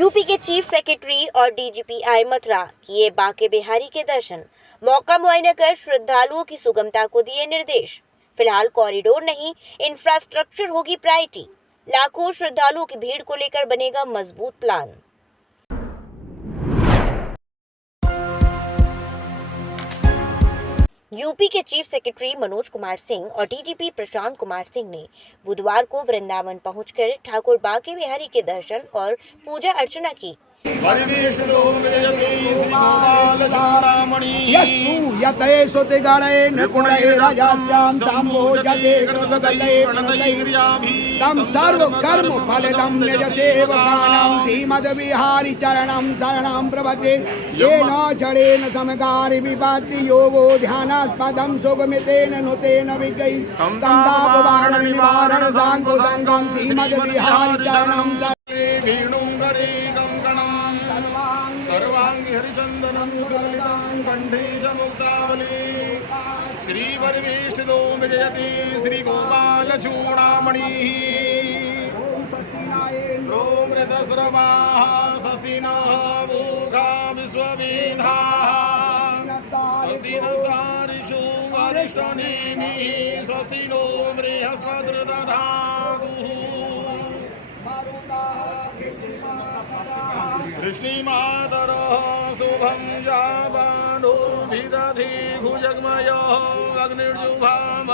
UP के chief secretary और DGP Mathura किए बांके बिहारी के दर्शन। मौका मुआयना कर श्रद्धालुओं की सुगमता को दिए निर्देश। फिलहाल कॉरिडोर नहीं, इंफ्रास्ट्रक्चर होगी प्रायोरिटी। लाखों श्रद्धालुओं की भीड़ को लेकर बनेगा मजबूत प्लान। यूपी के चीफ सेक्रेटरी मनोज कुमार सिंह और डीजीपी प्रशांत कुमार सिंह ने बुधवार को वृंदावन पहुंचकर ठाकुर बांके बिहारी के दर्शन और पूजा अर्चना की। बिहारी चरणं शरणं प्रपद्ये येन जड़ेन समगारि विपत्ति योगो ध्यानास्पदं सुगमितेन नुतेन विगै तं तापवारण निवारण सांको संगम श्रीमद बिहारी चरणं सर्वांगी हरिचंदनं सुललितं कंठे च मुक्तावली श्रीपरिवेष्टितो विजयति श्रीगोपाल चूडामणिः। ओम स्वस्तिनाय ओम ऋतस्रवाः स्वस्ति नः पूषा विश्ववेदाः स्वस्ति नस्तारिषु अरिष्टनेमिः स्वस्ति नो बृहस्पतिर्दधातुः। कृष्णीमातरः शुभं जावानो विदधि भुजगमयः अग्निर्जुभामनेवाः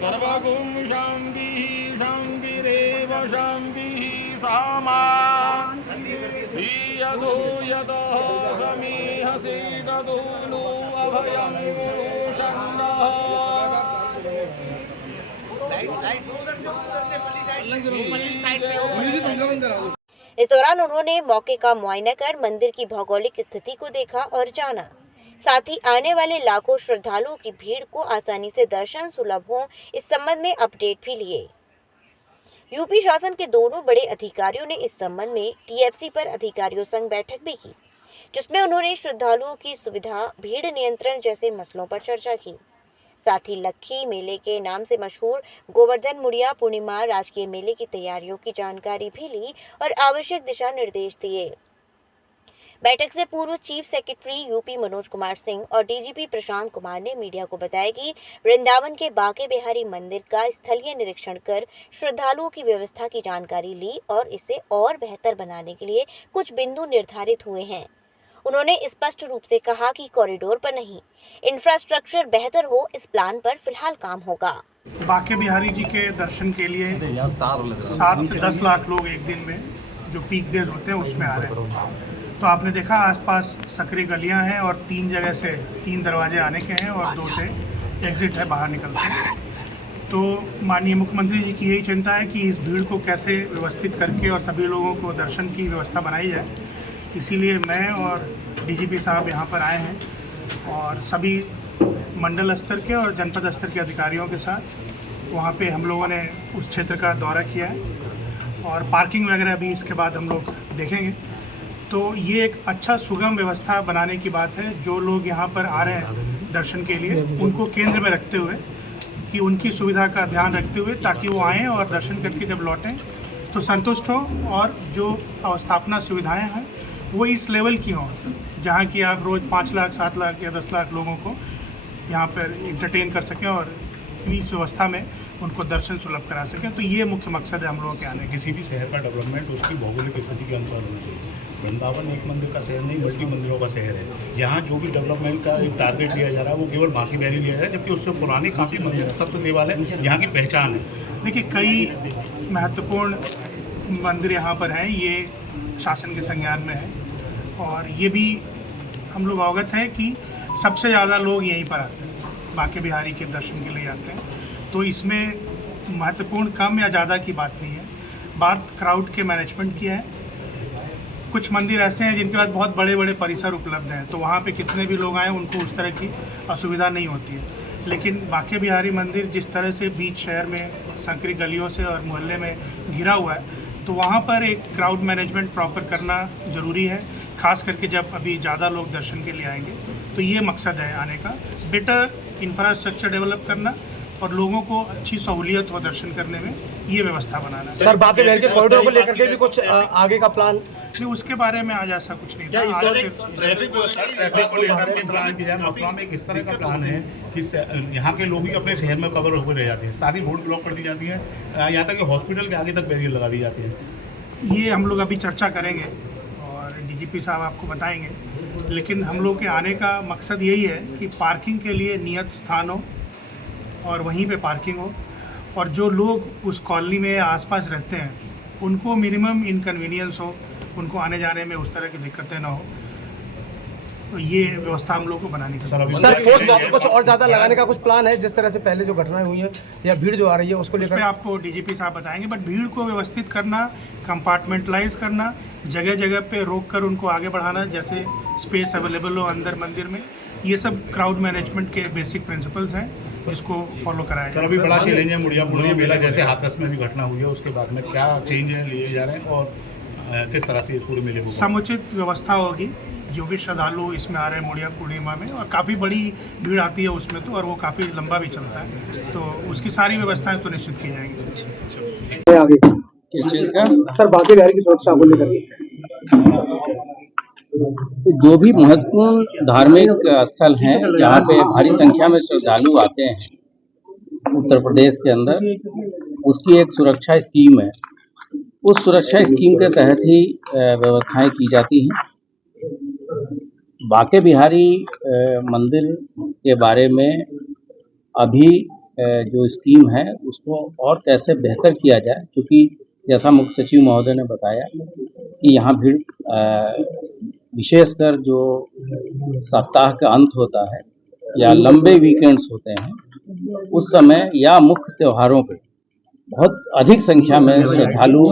सर्वगुं शान्तिः शान्तिरेव शान्तिः सामा यतो यतः समीहसि ततो नो अभयं गुरुशन्नः। इस दौरान उन्होंने मौके का मुआयना कर मंदिर की भौगोलिक स्थिति को देखा और जाना। साथ ही आने वाले लाखों श्रद्धालुओं की भीड़ को आसानी से दर्शन सुलभ हो, इस संबंध में अपडेट भी लिए। यूपी शासन के दोनों बड़े अधिकारियों ने इस संबंध में टीएफसी पर अधिकारियों संग बैठक भी की, जिसमें उन्होंने श्रद्धालुओं की सुविधा, भीड़ नियंत्रण जैसे मसलों पर चर्चा की। साथ ही लक्खी मेले के नाम से मशहूर गोवर्धन मुड़िया पूर्णिमा राजकीय मेले की तैयारियों की जानकारी भी ली और आवश्यक दिशा निर्देश दिए। बैठक से पूर्व chief secretary UP Manoj Kumar Singh और डीजीपी प्रशांत कुमार ने मीडिया को बताया कि वृंदावन के बांके बिहारी मंदिर का स्थलीय निरीक्षण कर श्रद्धालुओं की व्यवस्था की जानकारी ली और इसे और बेहतर बनाने के लिए कुछ बिंदु निर्धारित हुए हैं। उन्होंने स्पष्ट रूप से कहा कि कॉरिडोर पर नहीं, इंफ्रास्ट्रक्चर बेहतर हो, इस प्लान पर फिलहाल काम होगा। बांके बिहारी जी के दर्शन के लिए 7 से 10 लाख लोग एक दिन में, जो पीक डेज होते हैं, उसमें आ रहे हैं। तो आपने देखा आसपास सकरी गलियां हैं और 3 जगह से 3 दरवाजे आने के हैं और 2 से एग्जिट है बाहर निकलते। तो माननीय मुख्यमंत्री जी की यही चिंता है कि इस भीड़ को कैसे व्यवस्थित करके और सभी लोगों को दर्शन की व्यवस्था बनाई जाए। इसीलिए मैं और डीजीपी साहब यहाँ पर आए हैं और सभी मंडल स्तर के और जनपद स्तर के अधिकारियों के साथ वहाँ पे हम लोगों ने उस क्षेत्र का दौरा किया है और पार्किंग वगैरह भी इसके बाद हम लोग देखेंगे। तो ये एक अच्छा सुगम व्यवस्था बनाने की बात है। जो लोग यहाँ पर आ रहे हैं दर्शन के लिए, उनको केंद्र में रखते हुए, कि उनकी सुविधा का ध्यान रखते हुए, ताकि वो आएँ और दर्शन करके जब लौटें तो संतुष्ट हों और जो अवस्थापना सुविधाएँ हैं वो इस लेवल की हों जहाँ की आप रोज़ 5 लाख 7 लाख या 10 लाख लोगों को यहाँ पर इंटरटेन कर सकें और इस व्यवस्था में उनको दर्शन सुलभ करा सकें। तो ये मुख्य मकसद है हम लोगों के आने। किसी भी शहर का डेवलपमेंट उसकी भौगोलिक स्थिति के अनुसार होना चाहिए। वृंदावन एक मंदिर का शहर नहीं, मल्टी मंदिरों का शहर है। यहाँ जो भी डेवलपमेंट का एक टारगेट लिया जा रहा है वो केवल बांके बिहारी लिया जा रहा है, जबकि उससे पुराने काफ़ी मंदिर है, सप्त देवालय यहाँ की पहचान है। देखिए, कई महत्वपूर्ण मंदिर यहाँ पर हैं, ये शासन के संज्ञान में है और ये भी हम लोग अवगत हैं कि सबसे ज़्यादा लोग यहीं पर आते हैं, बांके बिहारी के दर्शन के लिए आते हैं। तो इसमें महत्वपूर्ण कम या ज़्यादा की बात नहीं है, बात क्राउड के मैनेजमेंट की है। कुछ मंदिर ऐसे हैं जिनके पास बहुत बड़े बड़े परिसर उपलब्ध हैं, तो वहाँ पे कितने भी लोग आएँ उनको उस तरह की असुविधा नहीं होती है। लेकिन बांके बिहारी मंदिर जिस तरह से बीच शहर में संकरी गलियों से और मोहल्ले में घिरा हुआ है, तो वहाँ पर एक क्राउड मैनेजमेंट प्रॉपर करना ज़रूरी है, खास करके जब अभी ज़्यादा लोग दर्शन के लिए आएंगे। तो ये मकसद है आने का, बेटर इंफ्रास्ट्रक्चर डेवलप करना, और लोगों को अच्छी सहूलियत हो दर्शन करने में, ये व्यवस्था बनाना है। सर बाकी बहर के कॉरिडोर को लेकर के भी कुछ आगे का प्लान? नहीं, उसके बारे में आज ऐसा कुछ नहीं था। आज सिर्फ ट्रैफिक को लेकर के प्लान किया है। मथुरा में एक इस तरह का प्लान है कि यहाँ के लोग ही अपने शहर में कवर होकर रह जाते हैं, सारी रोड ब्लॉक कर दी जाती है, यहाँ तक कि हॉस्पिटल के आगे तक बैरियर लगा दी जाती है। ये हम लोग अभी चर्चा करेंगे और डीजीपी साहब आपको बताएंगे, लेकिन हम लोग के आने का मकसद यही है कि पार्किंग के लिए नियत स्थान हो और वहीं पे पार्किंग हो, और जो लोग उस कॉलोनी में आसपास रहते हैं उनको मिनिमम इनकन्वीनियंस हो, उनको आने जाने में उस तरह की दिक्कतें ना हो। तो ये व्यवस्था हम लोग को बनाने की सर फोर्स कुछ और ज़्यादा लगाने का कुछ प्लान है, जिस तरह से पहले जो घटनाएं हुई हैं या भीड़ जो आ रही है उसको उस लेकर? पर आपको डीजीपी साहब बताएंगे, बट भीड़ को व्यवस्थित करना, कंपार्टमेंटलाइज करना, जगह जगह पे रोक कर उनको आगे बढ़ाना, जैसे स्पेस अवेलेबल हो अंदर मंदिर में, ये सब क्राउड मैनेजमेंट के बेसिक प्रिंसिपल्स हैं, इसको फॉलो कराया सर अभी बड़ा चैलेंज है मुड़िया पूर्णिया मेला, जैसे हाथरस में भी घटना हुई है, उसके बाद में क्या चेंज है लिए जा रहे हैं और किस तरह से इस पूरे मेले को? समुचित व्यवस्था होगी, जो भी श्रद्धालु इसमें आ रहे हैं मुड़िया पूर्णिमा में, और काफ़ी बड़ी भीड़ आती है उसमें तो, और वो काफ़ी लंबा भी चलता है, तो उसकी सारी व्यवस्थाएं सुनिश्चित की जाएंगी। आगे किस चीज़ का? सर बाकी बहर की सुरक्षा को लेकर जो भी महत्वपूर्ण धार्मिक स्थल हैं जहाँ पे भारी संख्या में श्रद्धालु आते हैं उत्तर प्रदेश के अंदर, उसकी एक सुरक्षा स्कीम है। उस सुरक्षा स्कीम के तहत ही व्यवस्थाएं की जाती हैं। बांके बिहारी मंदिर के बारे में अभी जो स्कीम है उसको और कैसे बेहतर किया जाए, क्योंकि जैसा मुख्य सचिव महोदय ने बताया कि यहाँ भीड़ विशेषकर जो सप्ताह का अंत होता है या लंबे वीकेंड्स होते हैं, उस समय या मुख्य त्योहारों पे बहुत अधिक संख्या में श्रद्धालु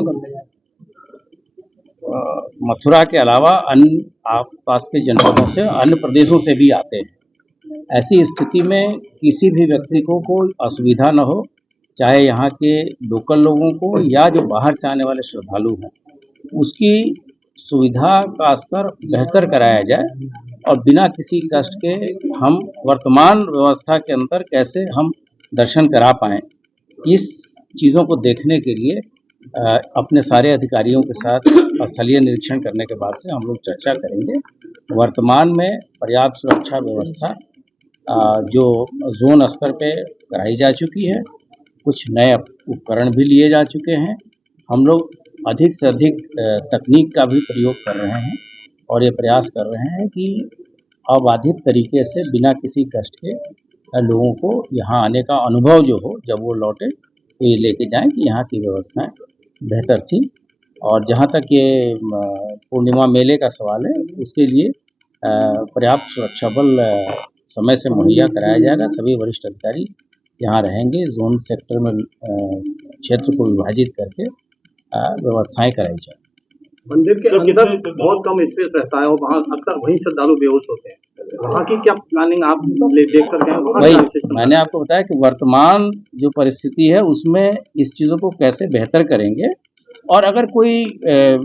मथुरा के अलावा अन्य आसपास के जनपदों से, अन्य प्रदेशों से भी आते हैं। ऐसी स्थिति में किसी भी व्यक्ति को कोई असुविधा न हो, चाहे यहाँ के लोकल लोगों को या जो बाहर से आने वाले श्रद्धालु हैं, उसकी सुविधा का स्तर बेहतर कराया जाए और बिना किसी कष्ट के हम वर्तमान व्यवस्था के अंदर कैसे हम दर्शन करा पाएँ, इस चीज़ों को देखने के लिए अपने सारे अधिकारियों के साथ स्थलीय निरीक्षण करने के बाद से हम लोग चर्चा करेंगे। वर्तमान में पर्याप्त सुरक्षा व्यवस्था जो जोन स्तर पे कराई जा चुकी है, कुछ नए उपकरण भी लिए जा चुके हैं। हम लोग अधिक से अधिक तकनीक का भी प्रयोग कर रहे हैं और ये प्रयास कर रहे हैं कि अबाधित तरीके से बिना किसी कष्ट के लोगों को यहाँ आने का अनुभव जो हो, जब वो लौटे तो ये लेके जाएं कि यहाँ की व्यवस्थाएं बेहतर थी। और जहाँ तक ये पूर्णिमा मेले का सवाल है, उसके लिए पर्याप्त सुरक्षा बल समय से मुहैया कराया जाएगा। सभी वरिष्ठ अधिकारी यहाँ रहेंगे, जोन सेक्टर में क्षेत्र को विभाजित करके व्यवस्थाएं कराई जाए। मंदिर के अंदर बहुत कम स्पेस रहता है और वहाँ अक्सर वहीं श्रद्धालु बेहोश होते हैं, वहाँ की क्या प्लानिंग आप देख कर गए? वही मैंने आपको बताया कि वर्तमान जो परिस्थिति है उसमें इस चीज़ों को कैसे बेहतर करेंगे, और अगर कोई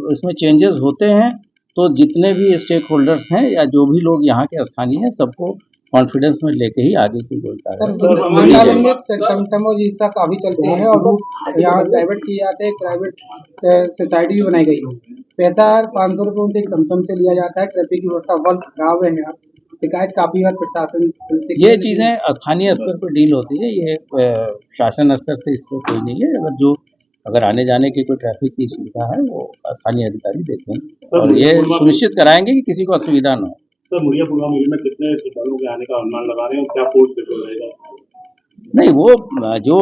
उसमें चेंजेस होते हैं तो जितने भी स्टेक होल्डर्स हैं या जो भी लोग यहाँ के स्थानीय हैं, सबको कॉन्फिडेंस में लेके ही आगे की कोई काफी चलते हैं और यहाँ डाइवर्ट किए जाते हैं। प्राइवेट सोसाइटी भी बनाई गई है, 500 रुपये उनसे कम से लिया जाता है। ट्रैफिक की व्यवस्था बहुत खराब है यहाँ, शिकायत काफी बार प्रशासन से। ये चीज़ें स्थानीय स्तर पर डील होती है, ये शासन स्तर से इस पर कोई नहीं है। अगर आने जाने की कोई ट्रैफिक की सुविधा है वो स्थानीय अधिकारी देखेंगे और ये सुनिश्चित कराएंगे कि किसी को असुविधा न हो। सर मुड़िया पूर्णिमा मेले में कितने श्रद्धालुओं के आने का अनुमान लगा रहे हैं और क्या फोर्स पेट्रोल रहेगा? नहीं, वो जो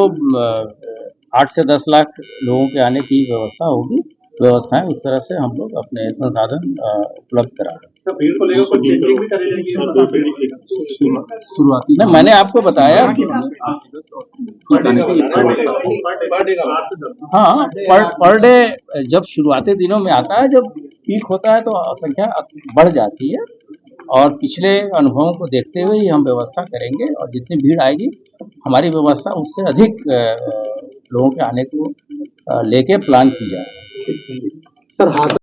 8 से 10 लाख लोगों के आने की व्यवस्था होगी, व्यवस्थाएं उस तरह से हम लोग अपने संसाधन उपलब्ध करा रहे हैं। तो भीड़ को लेकर कोई चेकिंग भी करेगी शुरुआती में मैंने आपको बताया कि हाँ, पर डे जब शुरुआती दिनों में आता है, जब पीक होता है तो संख्या बढ़ जाती है, और पिछले अनुभवों को देखते हुए ही हम व्यवस्था करेंगे और जितनी भीड़ आएगी हमारी व्यवस्था उससे अधिक लोगों के आने को लेके प्लान की जाए। सर